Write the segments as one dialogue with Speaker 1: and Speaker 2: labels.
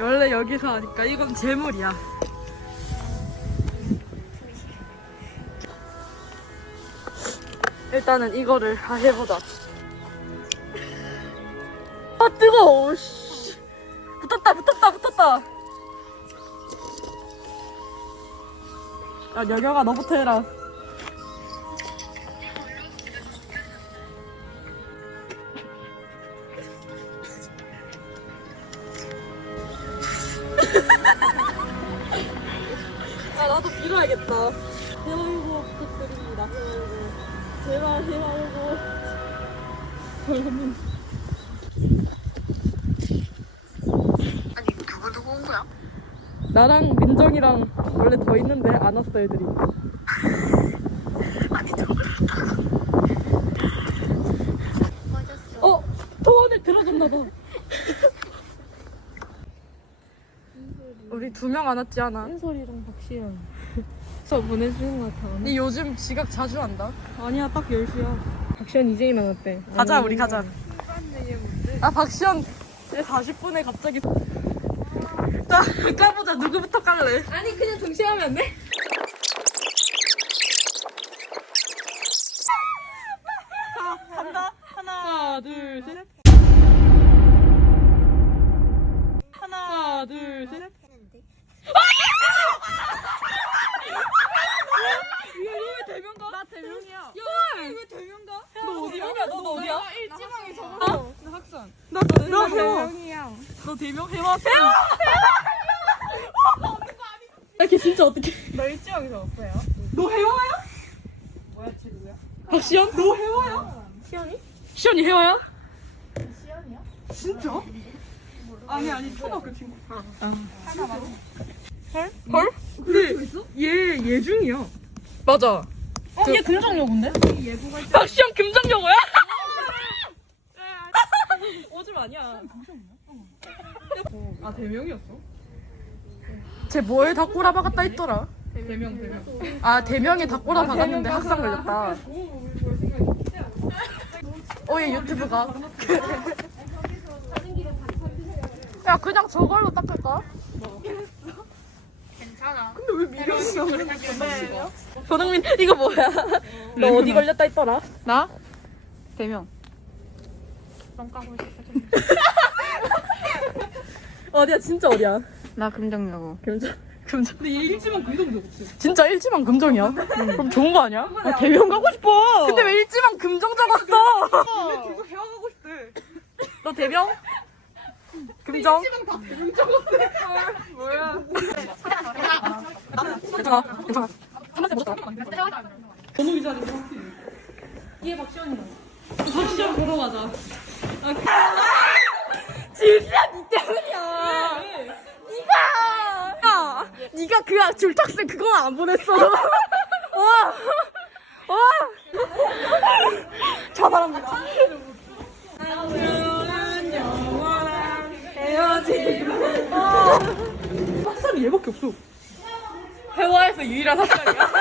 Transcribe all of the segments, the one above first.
Speaker 1: 원래 여기서 하니까 이건 재물이야. 일단은 이거를 다 해보자. 아 뜨거워. 씨. 붙었다. 야 여경아 너부터 해라. 아 나도 빌어야겠다. 대화이고 부탁드립니다. 제발 대화이고.
Speaker 2: 아니 누구 온 거야?
Speaker 1: 나랑 민정이랑 원래 더 있는데 안 왔어 애들이.
Speaker 2: 아니 누구?
Speaker 1: 어? 소원을 들어줬나봐. 우리 2명 안 왔지 않아?
Speaker 3: 한솔이랑 박시영 저 보내주는 것 같아.
Speaker 1: 니 요즘 지각 자주 한다?
Speaker 3: 아니야, 딱 10시야. 박시영 이제이만 왔대.
Speaker 1: 가자 우리 가자. 아 박시연 40분에 갑자기. 자 까보자. 누구부터 깔래?
Speaker 3: 아니, 그냥 동시에 하면 안 돼?
Speaker 1: 간다. 하나 둘 셋. 하나 둘 셋. 이거 대명가? 나 대명이야. 야, 이거 대명가? 너 어디야? 너 어디야?
Speaker 3: 일지망이 저거.
Speaker 1: 나 학산. 나 대명이야. 너 대명 해와. 해와. 이렇게 진짜 어떻게?
Speaker 3: 너 일지망이 적었어요?
Speaker 1: 너 해와야?
Speaker 3: 뭐야, 친구야?
Speaker 1: 박시연? 너 해와야?
Speaker 3: 시연이?
Speaker 1: 시연이 해와야?
Speaker 3: 시연이야?
Speaker 1: 진짜? 아니 초등학교 친구.
Speaker 3: 하나 맞아.
Speaker 1: 헐? 근데 얘 예중이야. 맞아.
Speaker 3: 얘 금정여고인데?
Speaker 1: 박시영 금정여고야? 오줌 아니야. 아 대명이었어? 쟤 뭐에 다 꼬라박았다 했더라? 대명. 아 대명에 다 꼬라박았는데 학상 걸렸다. 얘 유튜브가. 야 그냥 저걸로 닦을까?
Speaker 2: 괜찮아.
Speaker 1: 근데 왜 미련이야? 조동민 이거 뭐야? 너 어디 걸렸다 했더라? 나? 대명.
Speaker 2: 똥 까고 있어.
Speaker 1: 어디야 진짜 어디야?
Speaker 2: 나 금정여고.
Speaker 1: 금정. 근데 얘 일지만 금정도 없지. 진짜 일지만 금정이야? 그럼 좋은 거 아니야?
Speaker 3: 나 대명 가고 싶어.
Speaker 1: 근데 왜 일지만 금정 적었어?
Speaker 3: 계속 헤어가고 싶대.
Speaker 1: 너 대명? 금정?
Speaker 3: 다 대명 적었대.
Speaker 1: 뭐야? 괜찮아. 한 번째 못했다. 번호기 자리 얘 박시연이다. 박시연 보러 가자. 진짜 니 때문이야. 네가 그 줄탁생 그거 안 보냈어. 와. 자살합니다. 영원한 헤어짐. 학살이 얘밖에 없어. 회화에서 유일한 학살이야.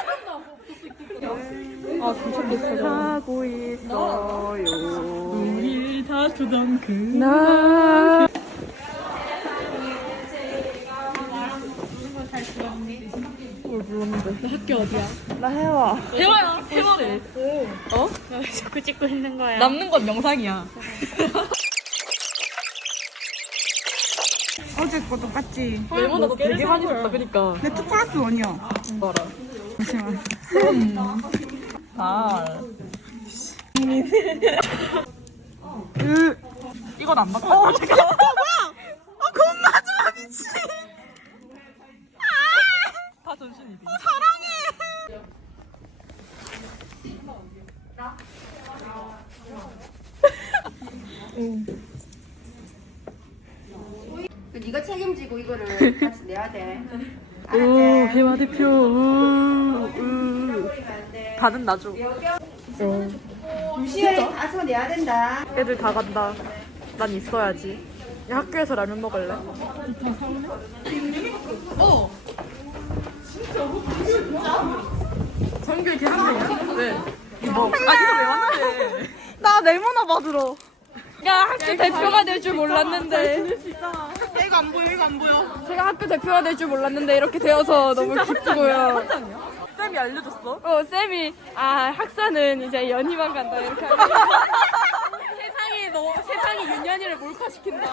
Speaker 1: 아 진짜 비슷하다. 하고 있어요. 우리 다투던 그날. 뭘 불렀는데? 나 학교 어디야? 나 해와. 해와야. 해와래. 어?
Speaker 2: 왜 자꾸 찍고 있는 거야?
Speaker 1: 남는 건 영상이야.
Speaker 3: 어제 거 똑같지?
Speaker 1: 레몬아 너 되게 많이 줬다. 그니까.
Speaker 3: 내 2+1이야.
Speaker 1: 봐라.
Speaker 3: 잠시만.
Speaker 1: 이건 안 맞다.
Speaker 3: 잠깐만. 뭐야? 그건 맞아, 미친.
Speaker 1: 다 전신이지.
Speaker 4: 네가 책임지고 이거를 같이 내야 돼.
Speaker 1: 오 해와 대표. 다는 나죠.
Speaker 4: 2시에 가서 내야 된다.
Speaker 1: 애들 다 간다. 난 있어야지. 야, 학교에서 라면 먹을래? 진짜? 정규 계산이야? 왜? 뭐? 아 이거 왜 왔는데?
Speaker 3: 나 레모나 받으러.
Speaker 1: 야 학교 대표가 될 줄 몰랐는데.
Speaker 3: 내가
Speaker 1: 이거 안 보여 이거 안 보여.
Speaker 3: 제가 학교 대표가 될 줄 몰랐는데 이렇게 되어서 너무 기쁘고요.
Speaker 1: 쌤이 알려줬어?
Speaker 3: 쌤이 학사는 이제 연희만 간다 이렇게 하면 세상이 윤연이를 몰카시킨다.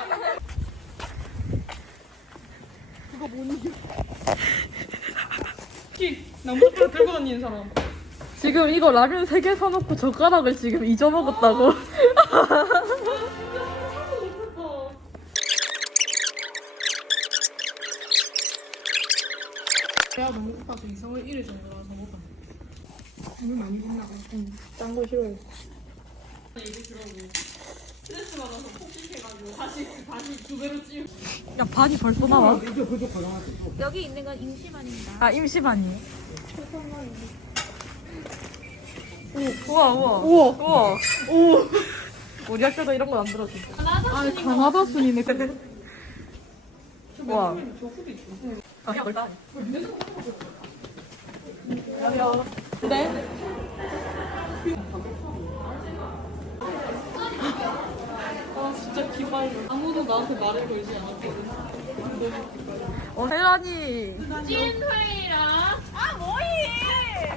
Speaker 1: 나무젓가락 들고 다니는 사람. 지금 이거 라면 3개 사놓고 젓가락을 지금 잊어먹었다고.
Speaker 3: 내가 너무 고파서 이성을 잃을 정도라서 먹어. 물 많이 붓나 봐. 짠 거 싫어해.
Speaker 1: 야 반이 벌써 나와.
Speaker 2: 여기 있는 건 임시반입니다.
Speaker 1: 아 임시반이에요? 우와 우와 우와 우와 오 우리 학교도 이런 건 안 들어줘. 아 가나다 순이네. 와. 아 벌써. 네. 아 진짜 기발려. 아무도 나한테 말을 걸지 않았거든. 혜란이.
Speaker 2: 찐회이랑 아 뭐해?